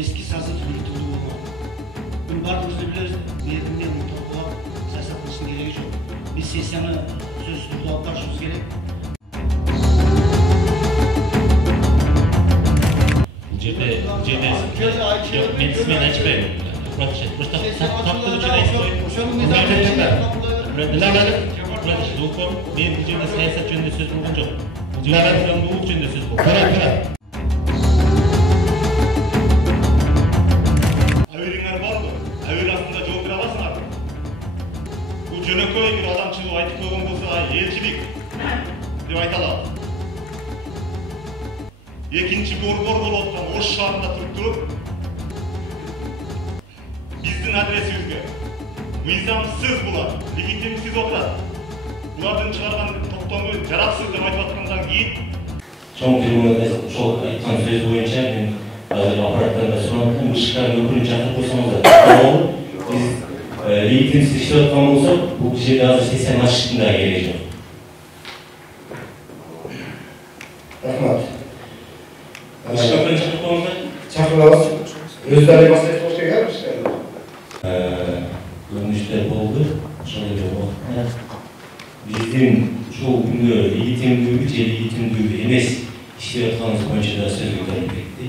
eski sazı yürütüldü olmalı. Bunu bardığımızda biliriz. Meyetinden mutlaka siyaset kılışın gereği yok. Biz sesyanı söz türde alıp barışımız gerek. Men ismen açmayayım. Просто таптығы үшін мен бұл жерде саясат жөнінде сөз болған жоқ. Бұл жерде заңдылық жөнінде сөз болған. Әуеліңер бар ғой, әуел астында жауап бере аласыңар. Бұл жөнекей бір адамшылық айтып қойған болса, елшілік деп айта алады. Екінші борбор болып отқан Ош шаарында тұрып, біздің адресімізге мыйзамсыз бұлар, легитимсіз отырады. Бұлардың шығарған тоқтамы жарапсыз деп айтып жатқандан кейін. Соңғы фильмде сол айтқан сөз бойынша мен қазір аппараттан да сұранып, шыққан өкілін шақырып қойсаңыздар. Біз легитимсіз істеп жатқан болсақ, бұл жерде қазір сессияның ашықтың да керегі жоқ. Рахмат. Шақырып өздері басқайсы қош келгенбіз. Көріністер болды. Біздің жол күнгі легитимдігі же легитимдігі емес істеп жатқанымыз бойынша да сөз көтеріліп кетті.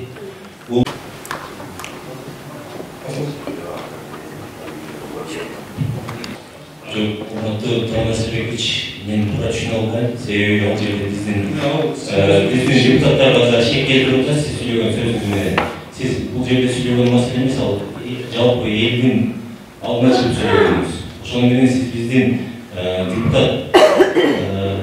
Құрметті Тұран Әсірбекович, мен тура түсіне алмаймын. Себебі ол жерде біздің депутаттарға шек келтіріп отырсыз, сіз сөйлеген сөзіңізбен. Сіз бұл жерде сөйлеген мәселе емес, ал жалпы елдің алдына шығып сөйледіңіз. Сонымен сіз біздің депутат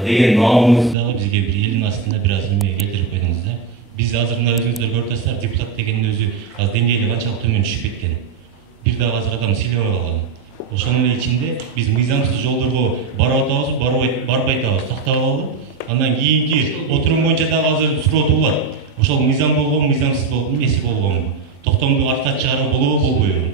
деген намымыздағы бізге бір елдің астында біраз неме келтіріп қойдыңыз да. Біз қазір мына өзіңіздер көріп тұрсыздар, депутат дегеннің өзі қазір деңгейі қаншалық төмен түсіп кеткен. Bir daha қазір адам сыйлап алған. Ошоның içinde biz мыйзамсыз жолдорго барып атабыз, барбай атабыз, тактап алып, андан кийинки отурум боюнча да азыр суроо туулат. Ошол мыйзам болгонбу, мыйзамсыз болгонбу, эмеси болгонбу? Токтомду артка чыгарып болобу, болбойбу?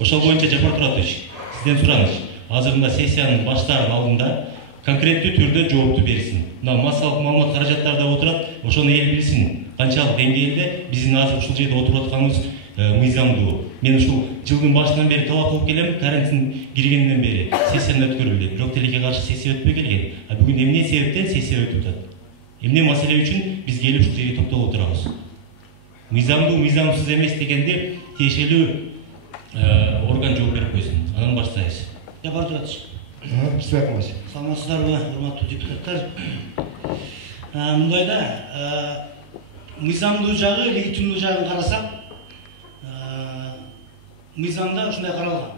Ошол боюнча Жапар Туратович, сизден сураныч. Азыр мына сессиянын баштаарын алдында конкреттүү түрдө жоопту берсин. Мына массалык маалымат каражаттарда отурат, ошону эл билсин. Канчалык деңгээлде биздин азыр ушул жерде отуруп атканыбыз мыйзамдуу. Мен ушул жылдын башынан бери талап кылып келем, карантин киргенден бери сессияны өткөрүлдү. Бирок тилекке каршы сессия өтпөй келген. А бүгүн эмне себептен сессия өтүп атат? Эмне маселе үчүн биз келип ушул жерге токтолуп отурабыз? Мыйзамдуу, мыйзамсыз эмес дегенде тиешелүү орган жооп берип койсун. Анан баштайбыз. Жапар Туратович. Саламатсызбы? Саламатсыздарбы, урматтуу депутаттар? Мындайда мыйзамдуу жагы, легитимдүү жагын карасак, мыйзамда ушундай каралган.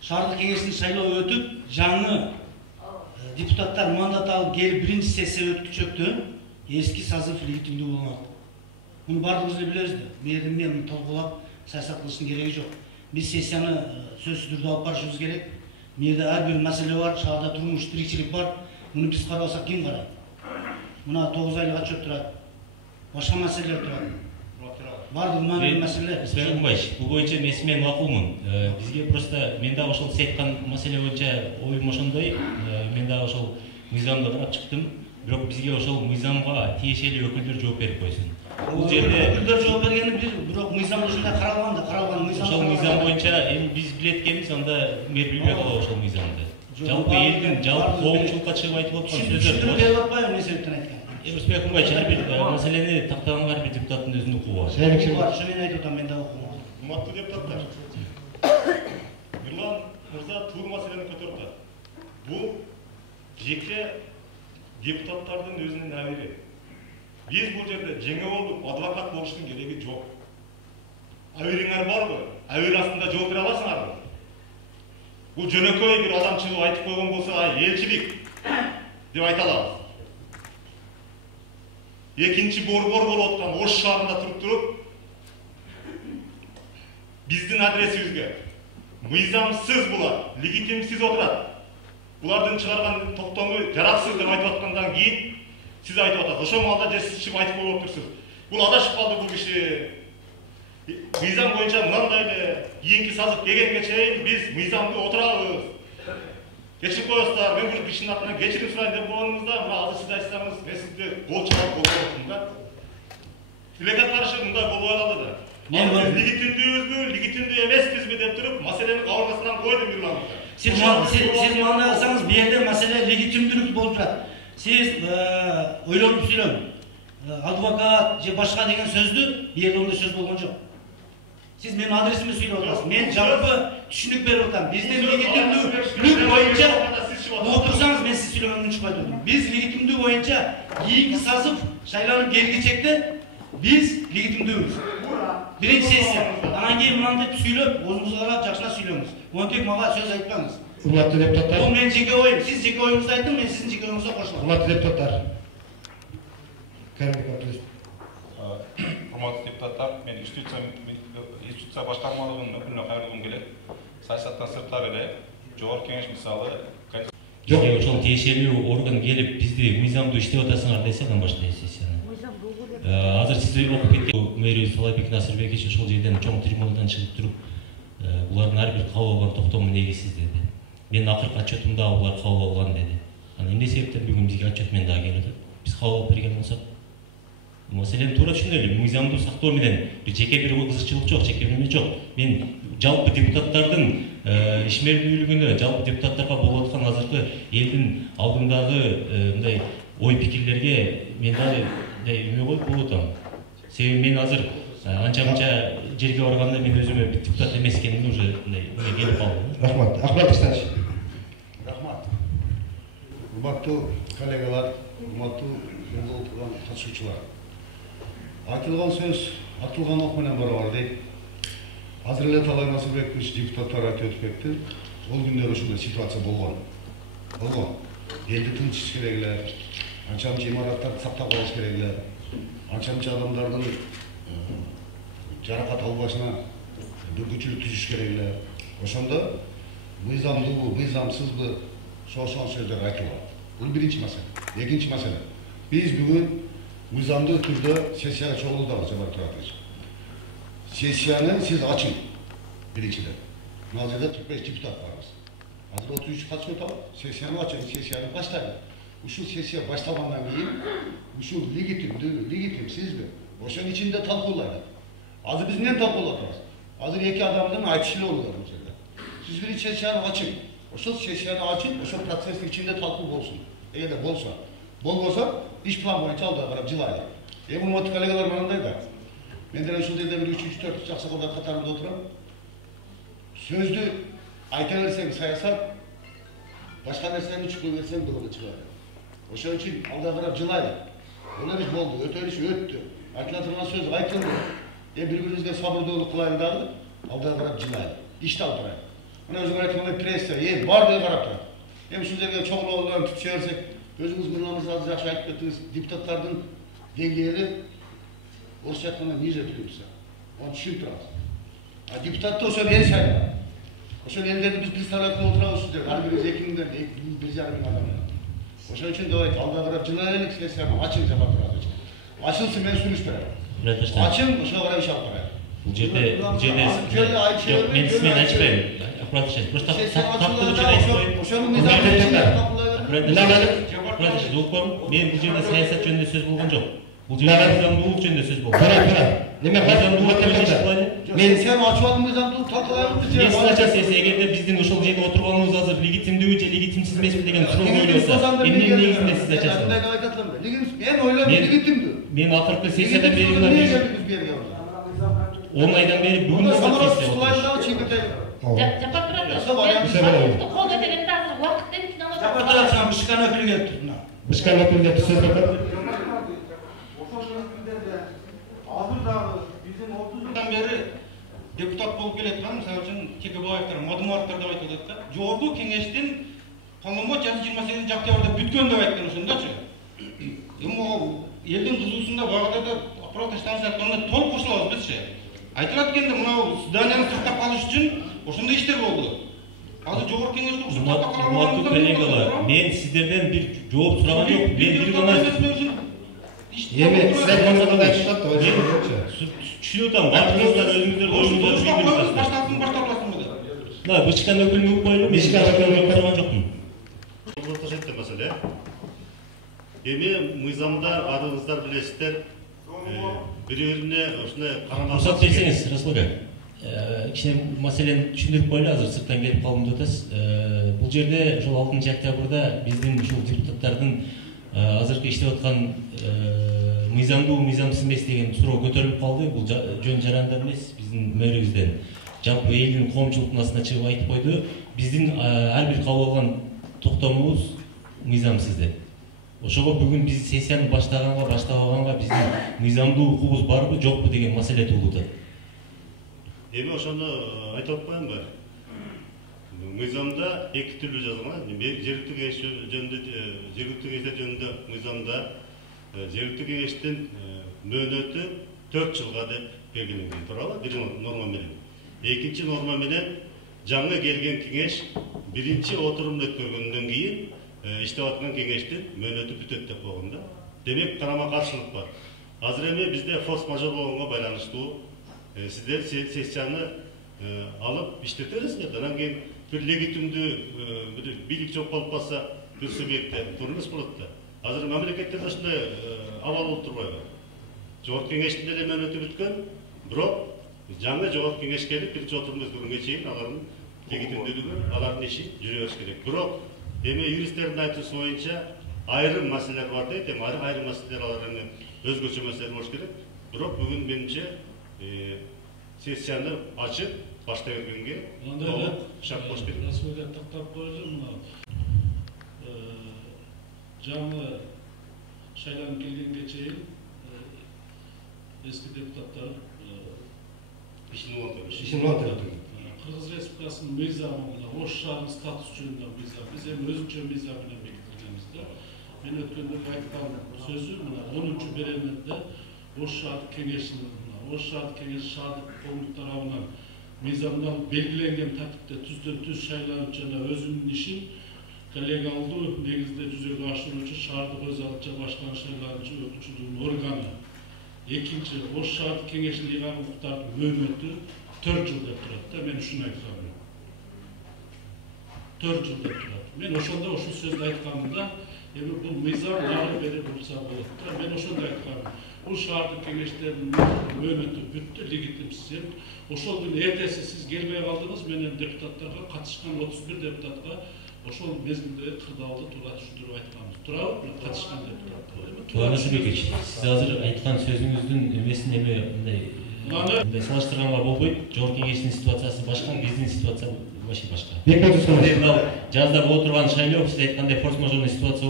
Шаардык кеңештин шайлоо өтүп, жаңы депутаттар мандат алып келип биринчи сессия өткүчөктө эски созыв легитимдүү болмок. Муну бардыгыбыз билебиз да. Мен толкулап саясат кылыштын кереги жок. Биз сессияны сөзсүз түрдө алып барышыбыз керек. Мында ар бир маселе бар, шаарда турмуш, тиричилик бар. Муну биз карабасак ким карайт? Мына 9 айлык отчет турат. Башка маселелер турат. Бардык маанилүү маселелер. Бул боюнча мен макулмун. Бизге просто мен да ошол сиз айткан маселе боюнча оюм ошондой. Мен да ошол мыйзамды карап чыктым. Бирок бизге ошол мыйзамга тиешелүү өкүлдөр жооп берип койсун. Бул жерде өкүлдөр жооп бергени бирок мыйзамда ушундай каралган мыйзам. Ошол мыйзам боюнча эми биз билет экенбиз, анда мэр билбей калат ошол мыйзамды. Жалпы элдин жалпы коомчулукка чыгып айтып аткан сөздөр берип атпайбы эмне себептен айткан? Эмирбек Кумбайчы ар бир маселени тактаган ар бир депутаттын өзүнүн укугу бар. Ошо мен айтып атам, мен да укугум. Урматтуу депутаттар. Нурлан мырза туур маселени көтөрүп атат. Бул жеке депутаттардын өзүнүн абири. Биз бул жерде жеңе болуп адвокат болуштун кереги жок. Абириңер барбы? Абир астында жооп бере аласыңарбы? Бул жөнөкөй бир адамчылык айтып койгон болсо, элчилик деп айта алабыз. Экинчи борбор болуп аткан Ош шаарында туруп, биздин адресибизге мыйзамсыз булар, легитимсиз отурат. Булардын чыгарган токтому жараксыз деп айтып аткандан кийин сиз айтып атасыз. Ошол маалда же сиз чыгып айтып коюп турсуз. Бул адашып калды бул киши. Мыйзам боюнча мындай эле кийинки созыв келгенге чейин биз мыйзамдуу отурабыз. Кечирип коесуздар, мен бул кишинин атынан кечирим сурайын деп болгонуңузда, мына азыр сиз айтсаңыз, мен сизди кол чалып болбойм да. Тилекке каршы мындай болбой калды да. Мен легитимдүүбүзбү, легитимдүү эмеспизби деп туруп, маселени кабыргасынан койдум парламентте. Siz manda alsanız bir yerde mesele legitimdülük bolup turат. Siz ойлонуп сүйлөң. Advokat же башка деген сөздү bir yerde ондай сөз болгон жок. Siz benim adresimi söylüp отырасыз. Men жалпы түшүнүк берип атам. Биздин легитимдүүлүк боюнча отурсаңыз мен сиз сүйлөгөндөн чыкпай турдум. Биз легитимдүү боюнча кийинки сазып шайланып келгичекте биз легитимдүүбүз. Биринчи сессия. Анан кийин мындай сүйлөп, өзүңүз карап жакшына сүйлөңүз. Монтек мага сөз айтпаңыз. Урматтуу депутаттар. Бул менин жеке оюм. Сиз жеке оюңузду айттым, мен сиздин жеке оюңузга кошулам. Урматтуу депутаттар. Каримбек Урматтуу депутаттар, мен институция башкармалыгынын өкүлүнө кайрылгым келет. Саясаттан сырткары эле жогорку кеңеш мисалы бизге ошол тиешелүү орган келип бизди мыйзамдуу иштеп атасыңар десе анан баштайбыз сессияны. Азыр сиз окуп кеткен мэрибиз Солайбек Насырбекович ошол жерден чоң трибунадан чыгып туруп, булардын ар бир кабыл алган токтому негизсиз деди. Менин акыркы отчетумда булар кабыл алган деди. Анан эмне себептен бүгүн бизге отчет менен дагы келип атат? Биз кабыл алып берген болсок, маселени туура түшүнөлү. Мыйзамдуу сактоо менен бир жеке бир кызыкчылык жок, жеке бир жок. Мен жалпы депутаттардын ишмердүүлүгүнө, жалпы депутаттарга болуп аткан азыркы элдин алдындагы мындай ой пикирлерге мен дагы эме коюп болуп атам. Себеби мен азыр анча-мынча жерге барганда мен өзүмө бир депутат эмес экенимди уже мындай келип калдым. Рахмат. Ахмат Исаевич. Рахмат. Урматтуу коллегалар, урматтуу жолдо отурган катышуучулар. Айтылган сөз атылган ok менен барабар дейт. Азыр эле Талай Насырбекович депутаттар айтып өтүп кетти. Ол күндөр ушундай ситуация болгон. Элди тынчтыш керек эле. Анча-мынча имараттарды сактап калыш керек эле. Анча-мынча адамдардын жаракат албашына бүркүчүлүк түзүш керек эле. Ошондо мыйзамдуубу, мыйзамсызбы ошол сөздөр айтылат. Бул биринчи маселе. Экинчи маселе. Биз бүгүн мыйзамдуу түрдө сессияга чогулдубуз, Жомарт Туратович. Сессияны сиз ачың. Биринчиден. Мына жерде 45 депутат барбыз. Азыр 33 катышып атат. Сессияны ачың, сессияны баштайлы. Ушул сессия башталгандан кийин ушул легитимдүү, легитимсизби? Ошонун ичинде талкуулайлы. Азыр биз эмне талкуулап атабыз? Азыр эки адамдын айтышы эле болду бул жерде. Сиз биринчи сессияны ачың. Ошол сессияны ачып, ошол процесстин ичинде талкуу болсун. Эгерде болбосо, иш план боюнча алда карап жылайлы. Урматтуу коллегалар мындай да. Мен деле ушул жерде бир 3-4 жакшы кылдар катарында отурам. Сөздү айта берсең саясат, башка нерсени чыкпай берсең догу чыгат. Ошон үчүн алда карап жылайлы. Ол эмес болду, өтөлүш өттү. Айтыла турган сөз айтылды. Бири-бирибизге сабырдуулук кылайлы дагы, алда карап жылайлы. Ишти алып турайлы. Мына өзүңөр айткандай пресса, эл баардыгы карап турат. Ушул жерге чогулуудан түтүшө берсек, өзүңүз мырларыңыз азыр жакшы айтып кеттиңиз, депутаттардын деңгээли орусча айтканда ниже турупса. Onu түшүнүп турабыз. А депутатты ошол эл шайлайт. Ошол элдерди биз представлять кылып отурабыз ушул жерде. Ар бирибиз 2000ден 1,5 миң адам. Ошон үчүн давайте алда карап жылайлык сессияны ачың Жомарт Туратович. Ачылсын, мен сүйлөш берем. Ачың, ошого карап иш алып барайын. Бул жерде жок, мен сизмен ачпайм. Акпаратович, просто таптыгы үчүн айтпайм. Ошонун мыйзамы мен бул жерде саясат жөнүндө сөз болгон жок. Бул жерде мыйзамдуулук жөнүндө сөз болгон. Неме мен сен ачып алдым мыйзамдуулук талкуулайбыз. Мен сиз ачасыз, эгерде биздин ошол жерде отурганыбыз азыр легитимдүүбү же легитимсиз эмеспи деген суроо коюлса, эмненин негизинде сиз ачасыз? Мен ойлойм легитимдүү. Мен акыркы сессиядан бери мына 10 айдан бери бүгүн сессия Кол көтөргөндө азыр убакыт деп Жапаталап бышкан өкүлү келип турду. Бышкан өкүлү сөз берет. Азыр дагы биздин 30 жылдан бери депутат болуп келаткан, мисалы үчүн Текебаевдер, Мадумаровдор деп айтып атат да. Жогорку кеңештин полномочиясы 28 октябрда бүткөн деп айткан ошондочу. Эми элдин кызуусунда багыда да аппарат станция айтканда толук кошулабыз бизчи. Айтылат экенде мына зданияны сактап калыш үчүн ошондой иштер болду. Азыр жогорку кеңеште ушул сактап калгандар коллегалар, мен сиздерден бир жооп сураган жок. Мен бир гана Эми сиздер мындай айтышат, түшүнүп атам. Баардыгыңыздар өзүңүздөрдүн оюңуздарды билдирип атасыздар. Башталсын беле. Мына бышкан өкүлүн угуп коелу, мен бышкан өкүлүн сураган жокмун. Ортошетте маселе. Эми мыйзамда баардыгыңыздар билесиздер, бири-бирине ушундай Рұқсат берсеңіз, Расул ака. Кішкене мәселені түшүндүрүп коелу, азыр сырттан келип калдым деп атасыз. Бул жерде ошол 6 октябрда биздин ушул депутаттардын азыркы иштеп аткан мыйзамдуу, мыйзамсыз эмес деген суроо көтөрүлүп калды. Бул жөн жарандар эмес, биздин мэрибизден. Жалпы элдин коомчулуктун астына чыгып айтып койду. Биздин ар бир кабыл алган токтомубуз мыйзамсыз деп. Ошого бүгүн биз сессияны баштабаганга биздин мыйзамдуу укугубуз барбы, жокпу деген маселе туулуда. Эми ошону айтып атпаймынбы? Мыйзамда эки түрлүү жазылган. Жергиликтүү кеңеш жөнүндө мыйзамда жергиликтүү кеңештин мөөнөтү 4 жылга деп белгиленген, туурабы? Бир норма менен. Экинчи норма менен жаңы келген кеңеш биринчи отурумду өткөргөндөн кийин иштеп аткан кеңештин мөөнөтү бүтөт деп койгон да. Демек карама каршылык бар. Азыр эми бизде форс-мажор болгонго байланыштуу сиздер сессияны алып иштетесиздер. Анан кийин бир легитимдүү бийлик жок болуп калса, бир субъектте турмус болот да. Азыр мамлекеттерде ушундай абал болуп турбайбы? Жогорку кеңештин деле мөөнөтү бүткөн, бирок жаңы жогорку кеңеш келип биринчи отурумду өткөргөнгө чейин алардын легитимдүүлүгү, алардын иши жүрө бериш керек. Бирок эми юристтердин айтуусу боюнча айрым маселелер бар дейт. Айрым маселелер алар эми өзгөчө маселе болуш керек. Бирок бүгүн менимче сессияны ачып баштай бергенге шарт болуш керек. Расулга тактап коелу, мына жаңы шайланып келгенге чейин эски депутаттар ишин улантып Кыргыз Республикасынын мыйзамы, Ош шаарынын статусу жөнүндө мыйзам. Биз эми өзүнчө мыйзам менен бекитилгенбиз да. Мен өткөндө айткан сөзү мына 10-беренеде Ош шаардык кеңешинин, Ош шаардык кеңеш шаардык коомдук тарабынан мыйзамдан белгиленген тартипте түздөн-түз шайланып жана өзүнүн ишин коллегалдуу негизде жүзөгө ашыруучу шаардык өз алдынча башкаруу шайлануучу өкүлчүлүгүнүн органы. Экинчи, Ош шаардык кеңешинин ыйган укуктардын мөөнөтү 4 жыл деп турат да, мен ушуну айткам. 4 жыл деп турат. Мен ошондо ушул сөздү айтканымда, эми бул мыйзам ары бери бурса болот да. Мен ошондо айткам. Бул шаардык кеңештердин мөөнөтү бүттү, легитимсиз. Ошол күнү эртеси сиз келбей калдыңыз, менен депутаттарга катышкан 31 депутатка ошол мезгилде кырдаалды туура түшүндүрүп айтканбыз. Туурабы? Катышкан депутаттар. Туура Насырбекович, сиз азыр айткан сөзүңүздүн эмесин эми мындай салыштырганга болбойт. Жогорку кеңештин ситуациясы башка, биздин ситуация вообще башка. Жазда боло турган шайлоо, сиз айткандай форс-мажорный ситуация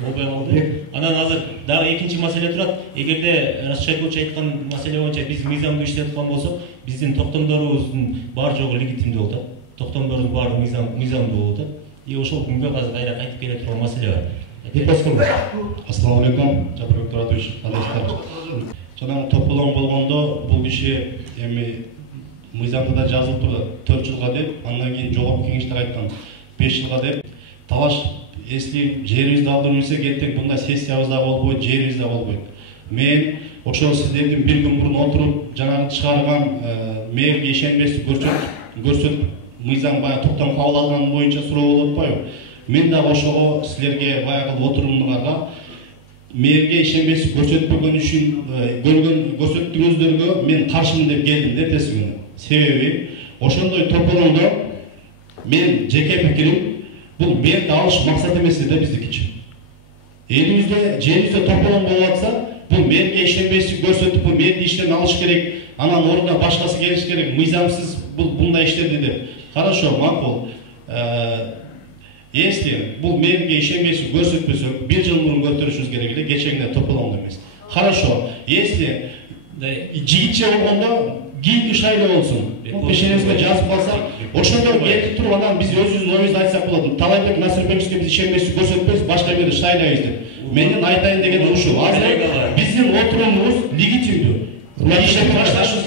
болбой калды. Анан азыр дагы экинчи маселе турат. Эгерде Расшайкович айткан маселе боюнча биз мыйзамдуу иштеп аткан болсок, биздин токтомдорубуздун бар жогу легитимдүү болот. Токтомдорубуз баары мыйзамдуу болот. И ошол күнгө азыр кайра кайтып келе турган маселе бар. Ассаламу алейкум, Жапарбек Туратович, кандайсыздар? Жана тополоң болгондо бул киши эми мыйзамда да жазылып турду 4 жылга деп, андан кийин жогорку кеңештер айткан 5 жылга деп. Талаш, если жерибизди алдырып билсек, эртең мындай сессиябыз да болбойт, жерибиз да болбойт. Мен ошол сиздердин бир күн мурун отуруп, жанагы чыгарган мэрге ишенбестик көрсөтүп, мыйзам баягы токтом кабыл алган боюнча суроо болуп атпайбы? Мен дагы ошого силерге баягы отурумдарга мэрге ишенбестик көрсөтпөгөн үчүн көрсөттүңүздөргө мен каршымын деп келдим да эртеси күнү. Себеби ошондой тополоңдо мен жеке пикирим, бул мэрди алыш максат эмес да биздикичи. Элибизде, жерибизде тополоң болуп атса, бул мэрге ишенбестик көрсөтүп, бул мэрди иштен алыш керек, анан ордуна башкасы келиш керек, мыйзамсыз бул мындай иштерди деп. Хорошо, макул. Если бул мэрге ишенбестик көрсөтпөсөк, 1 жыл мурун көтөрүшүбүз керек эле, кечегине тополоң эмес. Хорошо, если жигитче болгондо кийинки шайлоо болсун. Пешенебизге жазып калсак, ошондо келип туруп анан биз өзүбүздүн оюбузду айтсак болот. Талайбек Насырбековичке биз ишенбестик көрсөтпөйбүз, башка жерде шайлайбыз деп. Менин айтайын дегеним ушул. Азыр биздин отурумубуз легитимдүү. Иштеп башташыбыз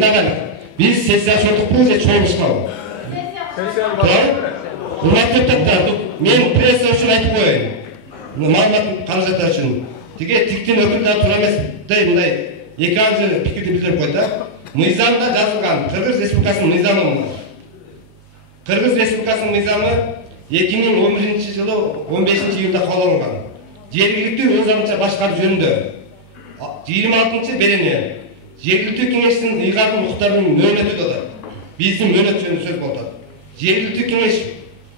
керек. Biz sessiya sordukpuz ya çoğuluşmalı. Hürmetli депутаттар, мен пресса үшін айтып қояйын. Маалымат қаражаттар үшін. Тиге тиктин өкілдері тура емес, мындай эки аңды пикирди билдирип койду. Мыйзамда жазылган Кыргыз Республикасынын мыйзамы. Кыргыз Республикасынын мыйзамы 2011 жылы 15 июлда кабыл алынган. Жергиликтүү өз алдынча башкаруу жөнүндө 26 берене жергиликтүү кеңештин ыйгарым укуктарынын мөөнөтү да биздин мөөнөт жөнүндө сөз болуп атат. Жергиликтүү кеңеш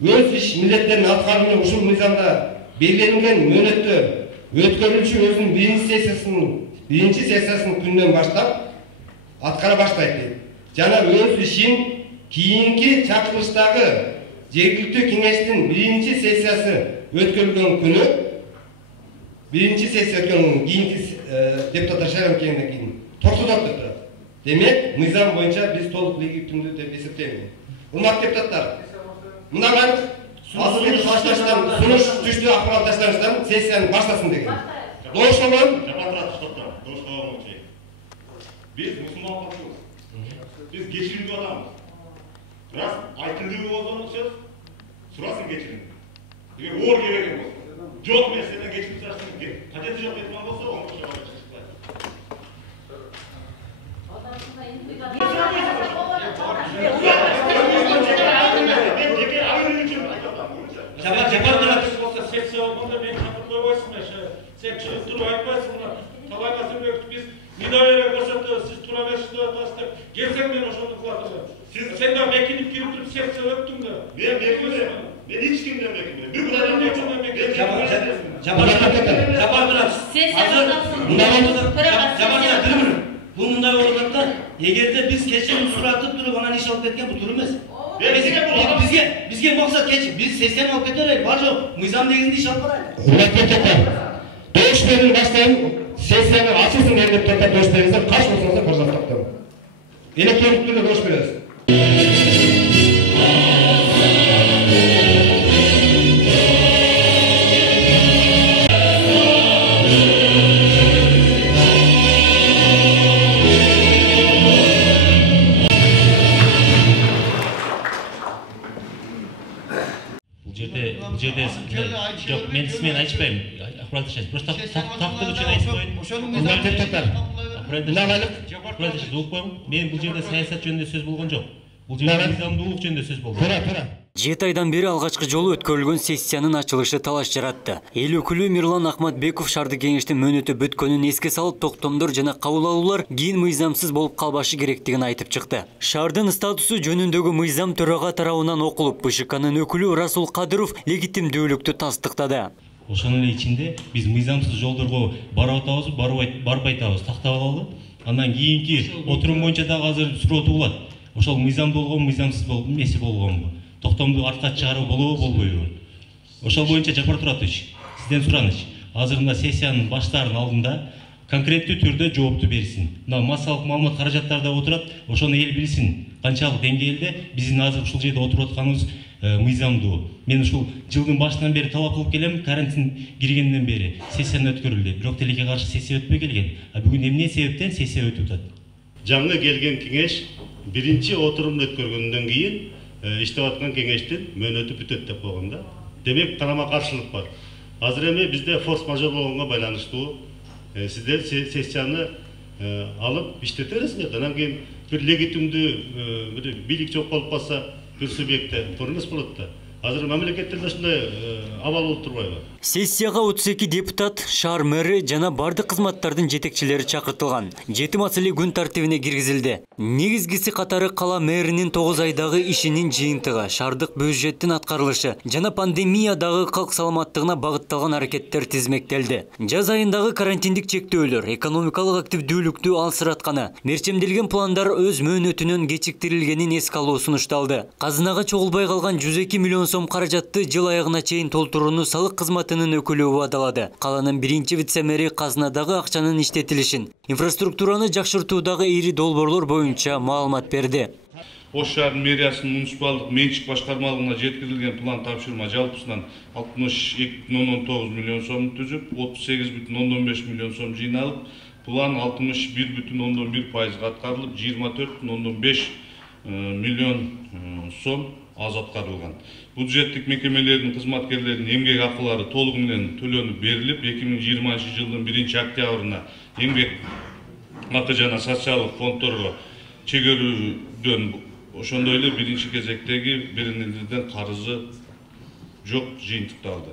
өз иш милдеттерин аткарууну ушул мыйзамда белгиленген мөөнөттө өткөрүлүшү өзүнүн биринчи сессиясынын күнүнөн баштап аткара баштайт дейт. Жана өз ишин кийинки чакырылыштагы жергиликтүү кеңештин биринчи сессиясы өткөрүлгөн күнү, биринчи сессия өткөрүлгөн кийинки депутаттар шайланып келгенден кийин токтотот деп турат. Демек, мыйзам боюнча биз толук легитимдүү деп эсептейм. Урматтуу депутаттар, мындан сунуш түштүү акыбар таштаңыздар, сессияны баштасын деген. Доошобон, Biz Müslüman halkımız. Biz geçirimli adamız. Biraz aykırılığı olduğunu söz, sırasını geçirin. Diye uğur gereken olsun. Çok mesele geçirim sırasını gel. Kadeti yok etmen olsa onu boşa çıkışlar. Olsa seksiya olmadı, ben kapı koymasın. Sen çıkıp durup aytmasın. Talay Kasım'da biz Nidaya'ya koşatı, siz Turabeş'te tastık. Gelsen ben o şunu kılatırım. Senden vekilip girip durup seksiya öptüm de. Ben bekliyorum. Ben hiç kimden bekliyorum. Bir kadar bekliyorum. Bu mындай organlar, егерде biz keçirim suratıp durup ana iş alıp ketken bu tur emas. Bizge maksat keçip, biz sesiyani alıp keterek, var yok, mıйзам deginde iş alıp baraylık. Doğuş verin başlayın, sesiyani açılsın diye депутаттар doğuş verinizler, kaç olsanızda korzak taptım. Elektronik türde doğuş veririz. Bu жерде жоқ, мен айтпаймын. Акпарат ашасыз. Просто тактык үчүн айтып коюн. Мен бул жерде саясат жөнүндө сөз болгон жок. Бул жерде мыйзамдуулук жөнүндө сөз болгон. 7 айдан бери алгачкы жолу өткөрүлгөн сессиянын ачылышы талаш жаратты. Эл өкүлү Мирлан Ахматбеков шаардык кеңештин мөөнөтү бүткөнүн эске салып, токтомдор жана кабыл алуулар кийин мыйзамсыз болуп калбашы керектигин айтып чыкты. Шаардын статусу жөнүндөгү мыйзам төрага тарабынан окулуп, БШКнын өкүлү Расул Кадыров легитимдүүлүктү тастыктады. Ошонун ичинде биз мыйзамсыз жолдорго барып атабыз, барбай атабыз, тактап алалы. Андан кийинки отурум боюнча дагы азыр суроо туулат. Ошол мыйзам болгонбу, мыйзамсыз болгонбу, эмеси болгонбу? Токтомду артка чыгаруу болобу, болбойбу? Ошол боюнча Жапар Туратович, сизден сураныч. Азырында сессиянын баштаарынын алдында конкреттүү түрдө жоопту берсин. Мына массалык маалымат каражаттарда отурат, ошону эл билсин. Канчалык деңгээлде биздин азыр ушул жерде отуруп атканыбыз мыйзамдуу. Мен ушул жылдын башынан бери талап кылып келем, карантин киргенден бери сессияны өткөрүлдү. Бирок тилекке каршы сессия өтпөй келген. А бүгүн эмне себептен сессия өтүп атат? Жаңы келген кеңеш биринчи отурумду өткөргөндөн кийин иштеп аткан кеңештин мөөнөтү бүтөт деп койгон да. Демек карама каршылык бар. Азыр эми бизде форс-мажор болгонго байланыштуу сиздер сессияны алып иштетерсиңер. Анан кийин бир легитимдүү бир бийлик жок болуп калса бир субъектте турмуш болот да. Азыр мамлекеттерде ушундай абал болуп турбайбы? Сессияга 32 депутат, шаар мэри жана бардык кызматтардын жетекчилери чакыртылган. 7 маселе күн тартибине киргизилди. Негизгиси катары кала мэринин 9 айдагы ишинин жыйынтыгы, шаардык бюджеттин аткарылышы жана пандемиядагы калк саламаттыгына багытталган аракеттер тизмектелди. Жаз айындагы карантиндик чектөөлөр, экономикалык активдүүлүктү алсыратканы, мерчемделген пландар өз мөөнөтүнөн кечиктирилгенин эске алуу сунушталды. Казынага чогулбай калган 102 миллион сом каражатты жыл аягына чейин толтурууну салык кызматынын өкүлү убадалады. Каланын биринчи вице-мэри казынадагы акчанын иштетилишин, инфраструктураны жакшыртуудагы ири долбоорлор боюнча маалымат берди. Ош шаардын мэриясынын муниципалдык менчик башкармалыгына жеткирилген план тапшырма жалпысынан 62,19 миллион сом түзүп, 38,15 миллион сом жыйналып, план 61,1% аткарылып, 24,5 миллион сом аз аткарылган. Бюджеттик мекемелердин кызматкерлеринин эмгек акылары толугу менен төлөнүп берилип, 2020 жылдын 1-октябрына эмгек акы жана социалдык фонддорго чегерүүдөн ошондой эле биринчи кезектеги беренелерден карызы жок жыйынтыкталды.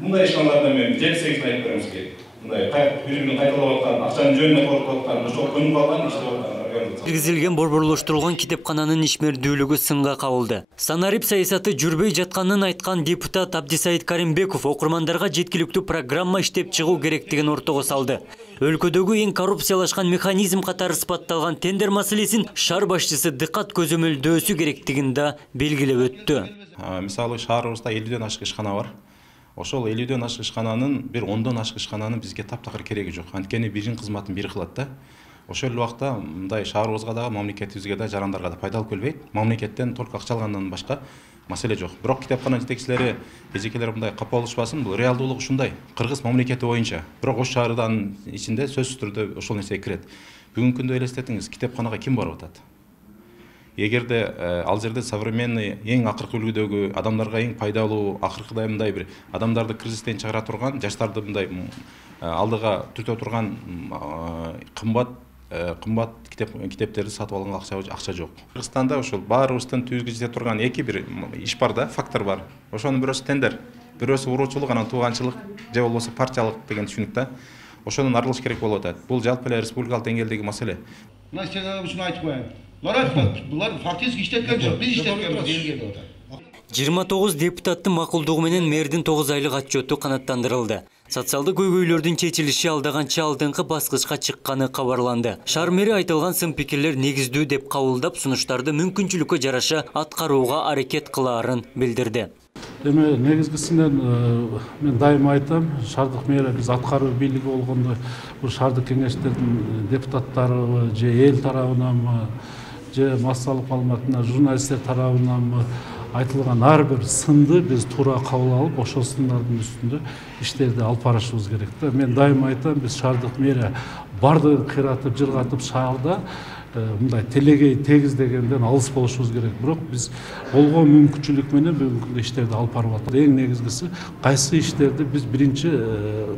Мындай ишканалардан мен 7-8 айтып беремиз керек. Мындай бири-бирин кайталап аткан, акчанын жөнүнө коюп аткан, ошол көнүп калган иштеп аткан. Киргизилген борборлоштурулган китепкананын ишмердүүлүгү сынга кабылды. Санарип саясаты жүрбөй жатканын айткан депутат Абдисаид Каримбеков окурмандарга жеткиликтүү программа иштеп чыгуу керектигин ортого салды. Өлкөдөгү эң коррупциялашкан механизм катары сыпатталган тендер маселесин шаар башчысы дыккат көзөмөлдөөсү керектигин да белгилеп өттү. Мисалы шаарыбызда 50ден ашык ишкана бар. Ошол 50ден ашык ишкананын бир 10дон ашык ишкананын бизге таптакыр кереги жок. Анткени биринин кызматын бири кылат да. Ошол убакта мындай шаарыбызга да, мамлекетибизге да, жарандарга да пайдалуу келбейт. Мамлекеттен только акча алгандан башка маселе жок. Бирок китепкана жетекчилери, эжекелер мындай капа болушпасын, бул реалдуулук ушундай. Кыргыз мамлекети боюнча. Бирок Ош шаарынын ичинде сөзсүз түрдө ошол нерсе кирет. Бүгүнкү күндө элестетиңиз, китепканага ким барып атат? Эгерде ал жерде современный, эң акыркы үлгүдөгү, адамдарга эң пайдалуу, акыркыдай мындай бир адамдарды кризистен чыгара турган, жаштарды мындай алдыга түртө турган кымбат китептерди сатып алганга акча жок. Кыргызстанда ошол баарыбыздын түбүгү жете турган эки бир иш бар да, фактор бар. Ошонун бирөөсү тендер, бирөөсү уруучулук, анан тууганчылык же болбосо партиялык деген түшүнүк да. Ошонун арылыш керек болуп атат. Бул жалпы эле республикалык деңгээлдеги маселе. Мына сен айтып коеюн. Булар фактически иштеткен жок, биз иштеткенбиз элге деп атат. 29 депутаттын макулдугу менен мэрдин 9 айлык отчету канаттандырылды. Социалдык көйгөйлөрдүн чечилиши алдаганча алдыңкы баскычка чыкканы кабарланды. Шаар мэри айтылган сын пикирлер негиздүү деп кабылдап, сунуштарды мүмкүнчүлүккө жараша аткарууга аракет кылаарын билдирди. Эми негизгисинен мен дайыма айтам, шаардык мэри биз аткаруу бийлиги болгондо бул шаардык кеңештердин депутаттары же эл тарабынан же массалык маалыматтын журналисттер тарабынан айтылган ар бир сынды биз туура кабыл алып, ошол сындардын үстүндө иштерди алып барышыбыз керек да. Мен дайыма айтам, биз шаардык мэри бардыгын кыйратып, жыргатып шаарда мындай телегей тегиздегенден алыс болушубуз керек. Бирок биз болгон мүмкүнчүлүк менен бүгүнкү иштерди алып барып атабыз. Эң негизгиси кайсы иштерди биз биринчи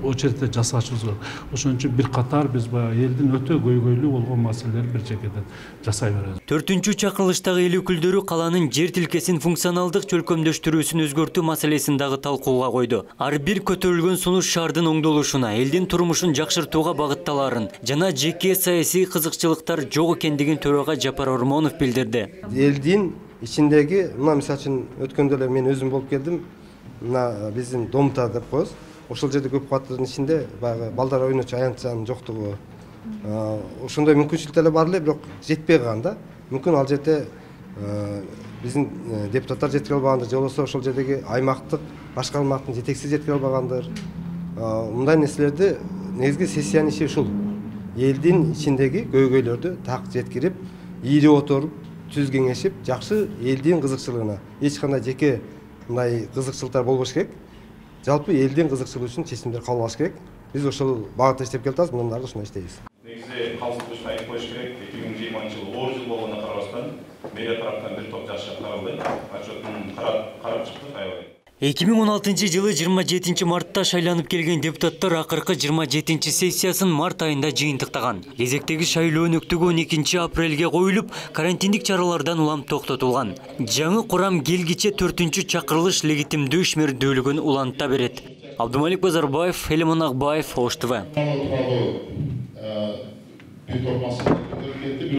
очередте жасашыбыз керек. Ошон үчүн бир катар биз баягы элдин өтө көйгөйлүү болгон маселелерди бир жекеден жасай беребиз. 4-чү чакырылыштагы эл өкүлдөрү каланын жер тилкесин функционалдык чөлкөмдөштүрүүсүн өзгөртүү маселесин дагы талкууга койду. Ар бир көтөрүлгөн сунуш шаардын оңдолушуна, элдин турмушун жакшыртууга багытталарын жана жеке саясий кызыкчылыктар жок экендигин төрага Жапар Ормонов билдирди. Элдин ичиндеги, мына мисалы үчүн өткөндө эле мен өзүм болуп келдим. Мына биздин Домта деп коебуз. Ошол жерде көп кабаттардын ичинде баягы балдар ойночу аянтчанын жоктугу. Ошондой мүмкүнчүлүктөр эле бар эле, бирок жетпей калган да. Мүмкүн ал жерде биздин депутаттар жеткире албагандыр, же болбосо ошол жердеги аймактык башка аймактын жетекчиси жеткире албагандыр. Мындай нерселерди негизги сессиянын иши ушул. Элдин ичиндеги көйгөйлөрдү так жеткирип, ийри отуруп, түз кеңешип, жакшы элдин кызыкчылыгына, эч кандай жеке мындай кызыкчылыктар болбош керек. Жалпы элдин кызыкчылыгы үчүн чечимдер кабыл алыш керек. Биз ошол багытта иштеп келатабыз, мындан ары ушундай иштейбиз. Негизи калыстырышты айтып коюш керек. 2020 жылы 10 жыл болгонуна карабастан мэрия тараптан бир топ жакшы каралды. Отчетун карап чыктык аябай. 2016 жылы 27 мартта шайланып келген депутаттар акыркы 27 сессиясын март айында жыйынтыктаган. Кезектеги шайлоо өнөктүгү 12 апрелге коюлуп, карантиндик чаралардан улам токтотулган. Жаңы курам келгиче 4-чү чакырылыш легитимдүү ишмердүүлүгүн уланта берет. Абдумалик Базарбаев, Элемон Акбаев, Ош ТВ.